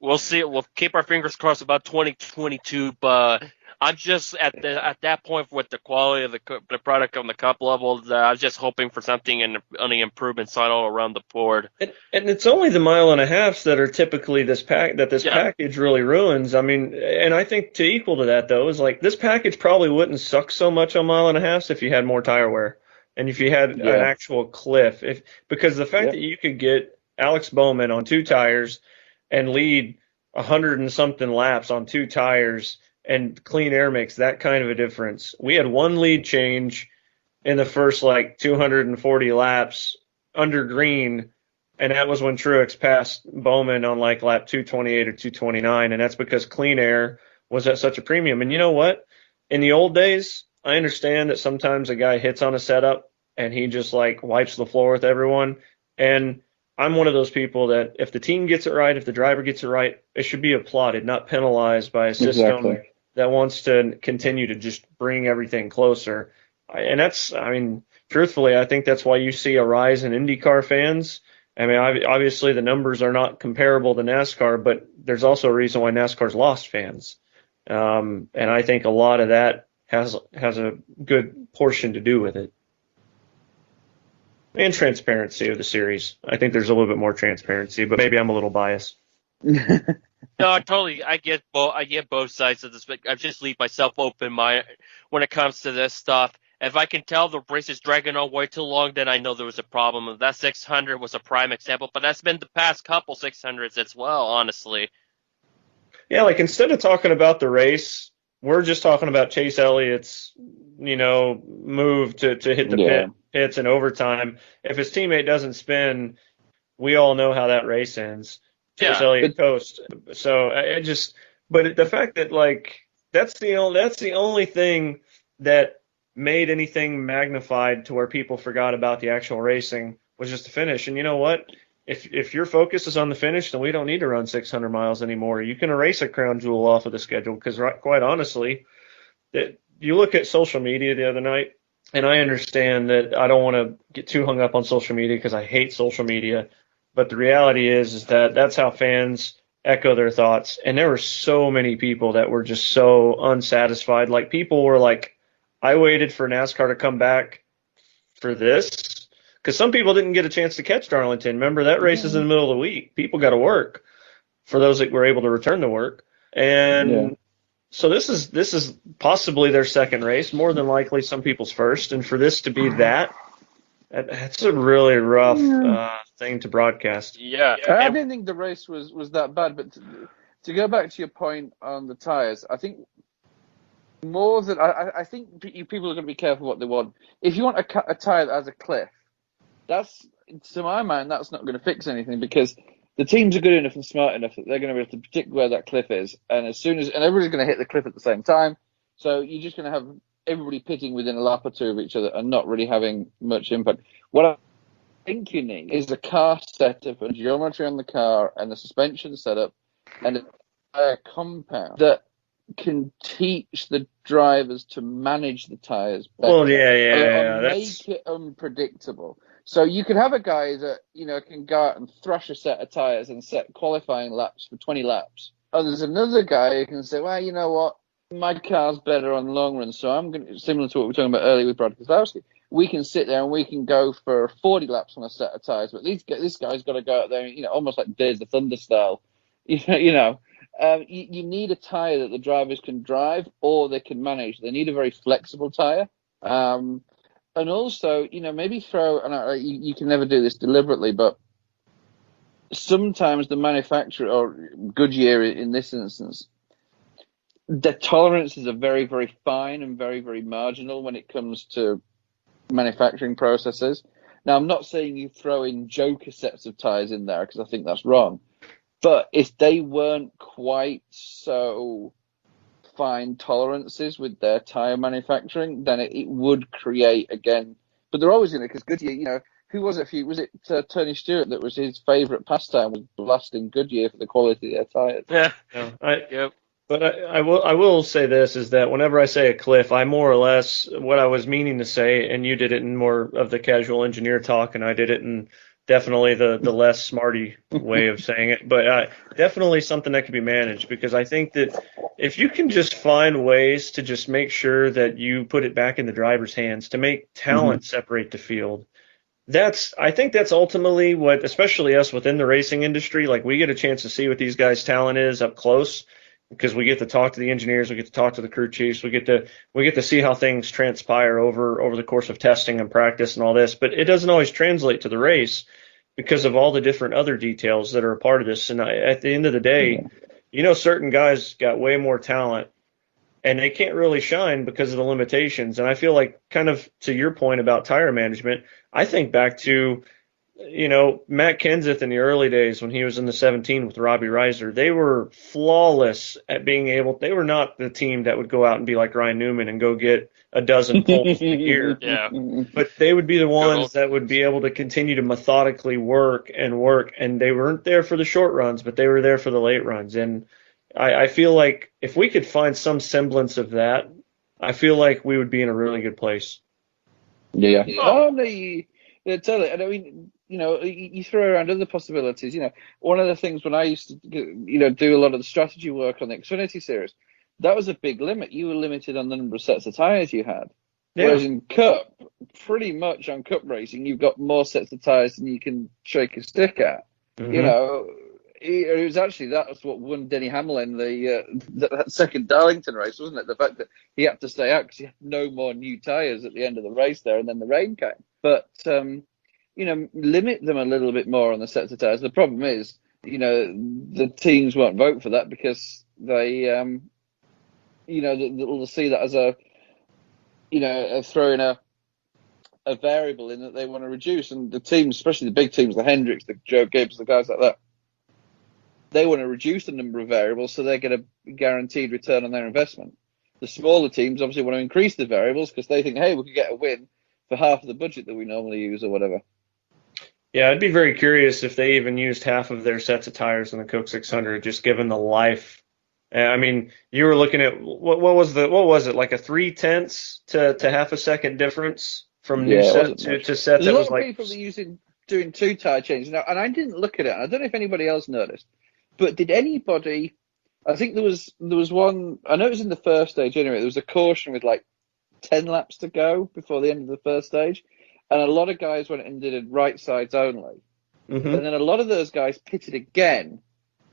we'll see. We'll keep our fingers crossed about 2022, but I'm just at that point with the quality of the product on the cup level. I was just hoping for something on the improvement side all around the board. And it's only the mile and a half that are typically this package really ruins. I mean, and I think to equal to that though is like this package probably wouldn't suck so much on mile and a half if you had more tire wear and if you had an actual cliff. Because the fact that you could get Alex Bowman on 2 tires and lead 100 and something laps on 2 tires and clean air makes that kind of a difference. We had 1 lead change in the first 240 laps under green, and that was when Truex passed Bowman on lap 228 or 229, and that's because clean air was at such a premium. And you know what? In the old days, I understand that sometimes a guy hits on a setup and he just wipes the floor with everyone, and I'm one of those people that if the team gets it right, if the driver gets it right, it should be applauded, not penalized by a system that wants to continue to just bring everything closer. And truthfully, I think that's why you see a rise in IndyCar fans. I mean, obviously the numbers are not comparable to NASCAR, but there's also a reason why NASCAR's lost fans. And I think a lot of that has a good portion to do with it. And transparency of the series. I think there's a little bit more transparency, but maybe I'm a little biased. No, I get both sides of this, but I just leave myself open minded when it comes to this stuff. If I can tell the race is dragging on way too long, then I know there was a problem. That 600 was a prime example, but that's been the past couple 600s as well, honestly. Yeah, instead of talking about the race, we're just talking about Chase Elliott's, move to hit the hits in overtime. If his teammate doesn't spin, we all know how that race ends. Chase Elliott coast. So but the fact that that's the only thing that made anything magnified to where people forgot about the actual racing was just the finish. And you know what? If your focus is on the finish, then we don't need to run 600 miles anymore. You can erase a crown jewel off of the schedule because, quite honestly, you look at social media the other night, and I understand that I don't want to get too hung up on social media because I hate social media, but the reality is that that's how fans echo their thoughts. And there were so many people that were just so unsatisfied. People were like, I waited for NASCAR to come back for this. Because some people didn't get a chance to catch Darlington. Remember, that race is in the middle of the week. People got to work for those that were able to return to work. And so this is possibly their second race, more than likely some people's first. And for this to be that's a really rough thing to broadcast. Yeah. I didn't think the race was that bad. But to go back to your point on the tyres, I think more than I think people are going to be careful what they want. If you want a tyre that has a cliff, that's, to my mind, that's not going to fix anything because the teams are good enough and smart enough that they're going to be able to predict where that cliff is, and everybody's going to hit the cliff at the same time. So you're just going to have everybody pitting within a lap or two of each other and not really having much impact. What I think you need is a car setup and geometry on the car and the suspension setup and a compound that can teach the drivers to manage the tires better. Well, yeah. Make it unpredictable. So you could have a guy that, can go out and thrash a set of tyres and set qualifying laps for 20 laps. And there's another guy who can say, well, you know what? my car's better on the long run, so I'm going to, similar to what we were talking about earlier with Brad Keselowski, we can sit there and we can go for 40 laps on a set of tyres, but this guy's got to go out there, almost like Days of Thunder style. You need a tyre that the drivers can drive or they can manage. They need a very flexible tyre. And also, maybe throw, and you can never do this deliberately, but sometimes the manufacturer, or Goodyear in this instance, their tolerances are very, very fine and very, very marginal when it comes to manufacturing processes. Now, I'm not saying you throw in joker sets of tyres in there because I think that's wrong. But if they weren't quite so fine tolerances with their tyre manufacturing, then it would create, again, but they're always in it because Goodyear, who was it? Was it Tony Stewart that was his favourite pastime, was blasting Goodyear for the quality of their tyres? Yeah. Yep. But I will say this, is that whenever I say a cliff, I more or less, what I was meaning to say, and you did it in more of the casual engineer talk, and I did it in definitely the less smarty way of saying it, but definitely something that can be managed, because I think that if you can just find ways to just make sure that you put it back in the driver's hands, to make talent separate the field, I think that's ultimately what, especially us within the racing industry, like we get a chance to see what these guys' talent is up close, because we get to talk to the engineers, we get to talk to the crew chiefs, we get to see how things transpire over the course of testing and practice and all this. But it doesn't always translate to the race because of all the different other details that are a part of this. And at the end of the day, certain guys got way more talent and they can't really shine because of the limitations. And I feel like, kind of to your point about tire management, I think back to Matt Kenseth in the early days when he was in the 17 with Robbie Reiser. They were flawless at being able. They were not the team that would go out and be like Ryan Newman and go get a dozen poles a year. Yeah. But they would be the ones that would be able to continue to methodically work, and they weren't there for the short runs, but they were there for the late runs. And I feel like if we could find some semblance of that, I feel like we would be in a really good place. Yeah. Oh, no, yeah, totally. And I mean, you throw around other possibilities. One of the things when I used to, do a lot of the strategy work on the Xfinity series, that was a big limit. You were limited on the number of sets of tyres you had. Yeah. Whereas in Cup, pretty much on Cup racing, you've got more sets of tyres than you can shake a stick at. It was actually, that's what won Denny Hamlin that second Darlington race, wasn't it? The fact that he had to stay out because he had no more new tyres at the end of the race there, and then the rain came. But limit them a little bit more on the sets of tyres. The problem is, the teams won't vote for that because they, they'll see that as throwing a variable in that they want to reduce. And the teams, especially the big teams, the Hendricks, the Joe Gibbs, the guys like that, they want to reduce the number of variables so they get a guaranteed return on their investment. The smaller teams obviously want to increase the variables because they think, hey, we could get a win for half of the budget that we normally use or whatever. Yeah, I'd be very curious if they even used half of their sets of tires in the Coke 600, just given the life. I mean, you were looking at what was it, like a 0.3 to half a second difference from new set to set. There's that a lot was of like people that doing 2 tire changes now, and I didn't look at it. I don't know if anybody else noticed, but did anybody? I think there was one. I know it was in the first stage anyway. There was a caution with like 10 laps to go before the end of the first stage. And a lot of guys went and did right sides only. And then a lot of those guys pitted again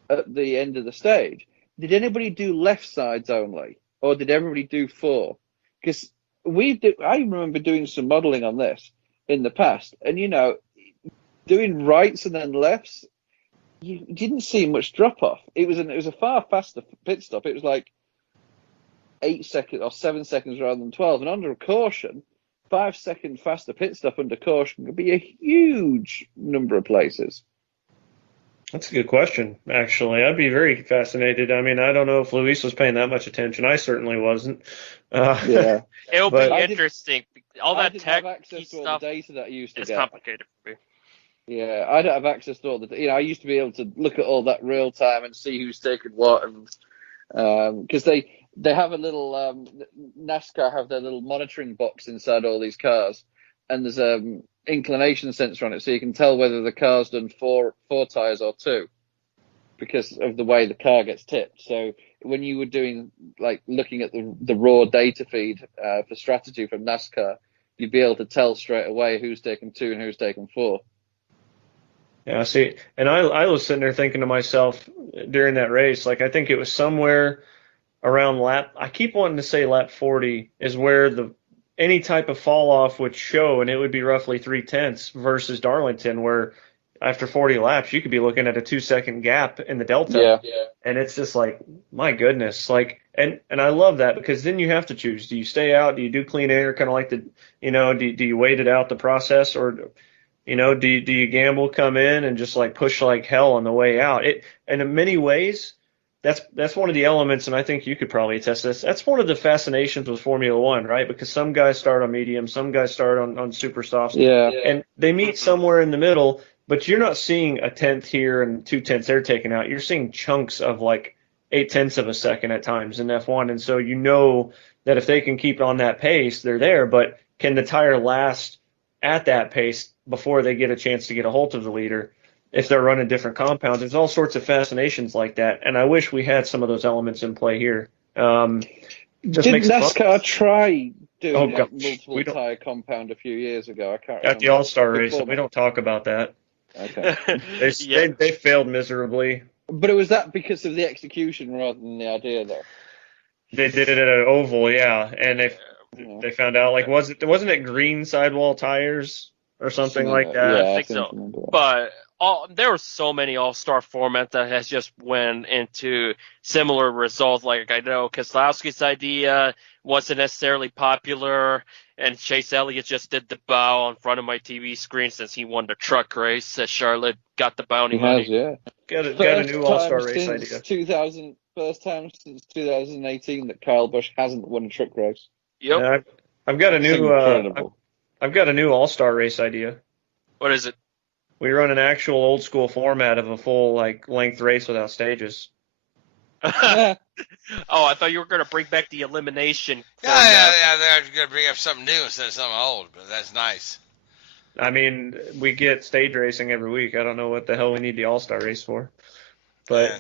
at the end of the stage. Did anybody do left sides only? Or did everybody do 4? Because I remember doing some modelling on this in the past. And, doing rights and then lefts, you didn't see much drop-off. It was a far faster pit stop. It was like 8 seconds or 7 seconds rather than 12. And under a caution, 5 second faster pit stop under caution could be a huge number of places. That's a good question, actually. I'd be very fascinated. I mean, I don't know if Luis was paying that much attention. I certainly wasn't. It'll be interesting. All that tech access to all stuff the data that I used to is get. complicated for me. Yeah, I don't have access to all the. I used to be able to look at all that real time and see who's taken what, and because they have a little NASCAR have their little monitoring box inside all these cars, and there's inclination sensor on it, so you can tell whether the car's done four tires or 2 because of the way the car gets tipped. So when you were doing like looking at the raw data feed for strategy from NASCAR, you'd be able to tell straight away who's taken 2 and who's taken 4. Yeah, see, and I was sitting there thinking to myself during that race, like I think it was somewhere around I keep wanting to say lap 40 is where any type of fall off would show, and it would be roughly 3/10 versus Darlington, where after 40 laps you could be looking at a 2-second gap in the delta. Yeah. And it's just like, my goodness, like, and I love that, because then you have to choose. Do you stay out? Do you do clean air? Kind of like do you wait it out the process, or do you gamble, come in and just like push like hell on the way out? And in many ways, that's one of the elements, and I think you could probably attest to this. That's one of the fascinations with Formula One, right? Because some guys start on medium, some guys start on super softs, and they meet somewhere in the middle. But you're not seeing a 1/10 here and 2/10 they're taking out. You're seeing chunks of like 0.8 of a second at times in F1, and so you know that if they can keep on that pace, they're there. But can the tire last at that pace before they get a chance to get a hold of the leader? If they're running different compounds, there's all sorts of fascinations like that, and I wish we had some of those elements in play here. Just Did makes it fun. NASCAR try doing gosh, multiple tire compound a few years ago? I can't remember. At the All-Star race, Before we don't talk about that. Okay. They failed miserably. But it was that because of the execution rather than the idea, though. They did it at an oval, yeah, and they found out, like, wasn't it green sidewall tires or something like that? Yeah, I think so. But there were so many all-star formats that has just went into similar results. Like, I know Keselowski's idea wasn't necessarily popular, and Chase Elliott just did the bow in front of my TV screen since he won the truck race at Charlotte, got the bounty money. Yeah. Got a new all-star race idea. First time since 2018 that Kyle Busch hasn't won a truck race. Yep. Yeah, I've got a That's new incredible. I've got a new all-star race idea. What is it? We run an actual old school format of a full length race without stages. Oh, I thought you were going to bring back the elimination. Yeah, they're going to bring up something new instead of something old, but that's nice. I mean, we get stage racing every week. I don't know what the hell we need the all-star race for, but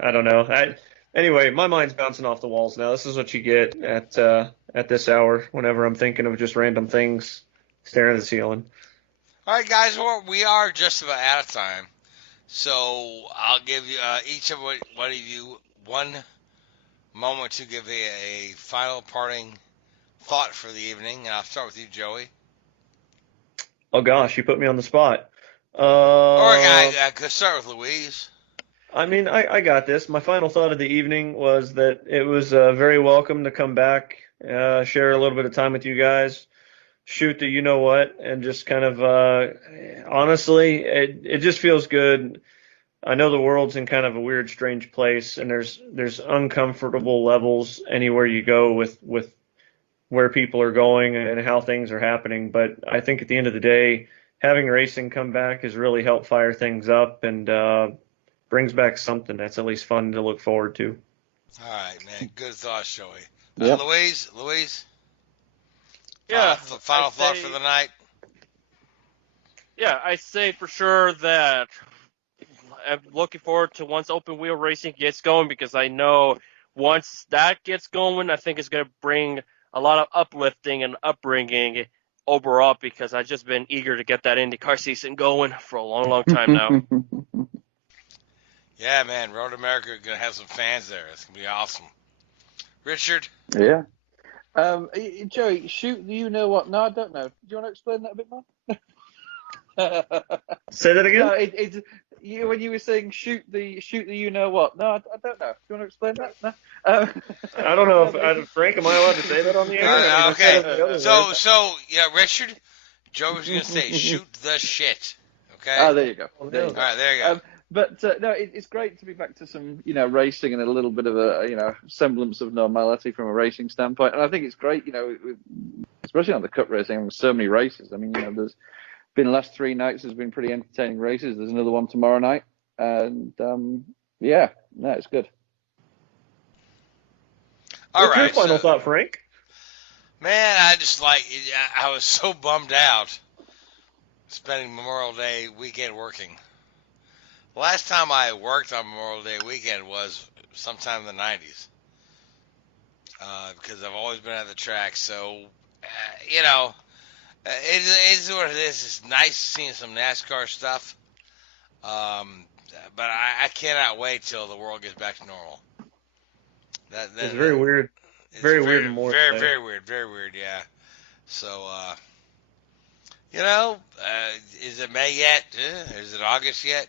I don't know. Anyway, my mind's bouncing off the walls now. This is what you get at this hour whenever I'm thinking of just random things, staring at the ceiling. All right, guys, we are just about out of time, so I'll give you each of one of you one moment to give a final parting thought for the evening, and I'll start with you, Joey. Oh gosh, you put me on the spot. Or I could start with Louise. I mean, I got this. My final thought of the evening was that it was very welcome to come back, share a little bit of time with you guys, shoot the you-know-what, and just kind of, honestly, it just feels good. I know the world's in kind of a weird, strange place, and there's uncomfortable levels anywhere you go with where people are going and how things are happening. But I think at the end of the day, having racing come back has really helped fire things up and brings back something that's at least fun to look forward to. All right, man. Good thoughts, Joey. Yep. Louise? Yeah. Final thought for the night? Yeah, I say for sure that I'm looking forward to once open wheel racing gets going, because I know once that gets going, I think it's going to bring a lot of uplifting and upbringing overall, because I've just been eager to get that IndyCar season going for a long, long time now. Yeah, man. Road America is going to have some fans there. It's going to be awesome. Richard? Yeah. Joey, shoot the you-know-what. No, I don't know. Do you want to explain that a bit more? Say that again? No, when you were saying shoot the you-know-what. No, I don't know. Do you want to explain that? No? I don't know if Frank, am I allowed to say that on the air? Okay. So yeah, Richard, Joey's going to say shoot the shit. Okay? Oh, there you go. All right, there you go. But no, it's great to be back to some, racing and a little bit of a, semblance of normality from a racing standpoint. And I think it's great, especially on the Cup racing, with so many races. I mean, there's been the last 3 nights, there's been pretty entertaining races. There's another one tomorrow night. And, it's good. All What's your final thought, Frank? Man, I was so bummed out spending Memorial Day weekend working. The last time I worked on Memorial Day weekend was sometime in the 90s. Because I've always been at the track. So, you know, it is what it is. It's nice seeing some NASCAR stuff. But I cannot wait till the world gets back to normal. It's very weird. Very weird. Very weird, yeah. So, you know, is it May yet? Is it August yet?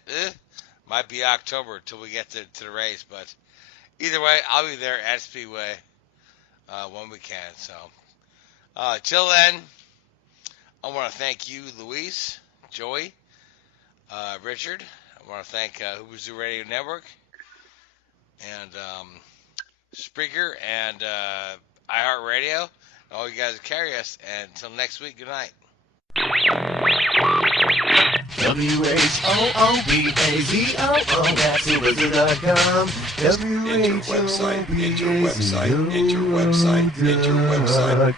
Might be October till we get to the race. But either way, I'll be there at Speedway when we can. So, till then, I want to thank you, Luis, Joey, Richard. I want to thank Who's Radio Network and Spreaker and iHeartRadio, and all you guys that carry us. And until next week, good night. WHOOBAZOO, that's whoiswizard.com. Enter website, enter website, enter website, enter website.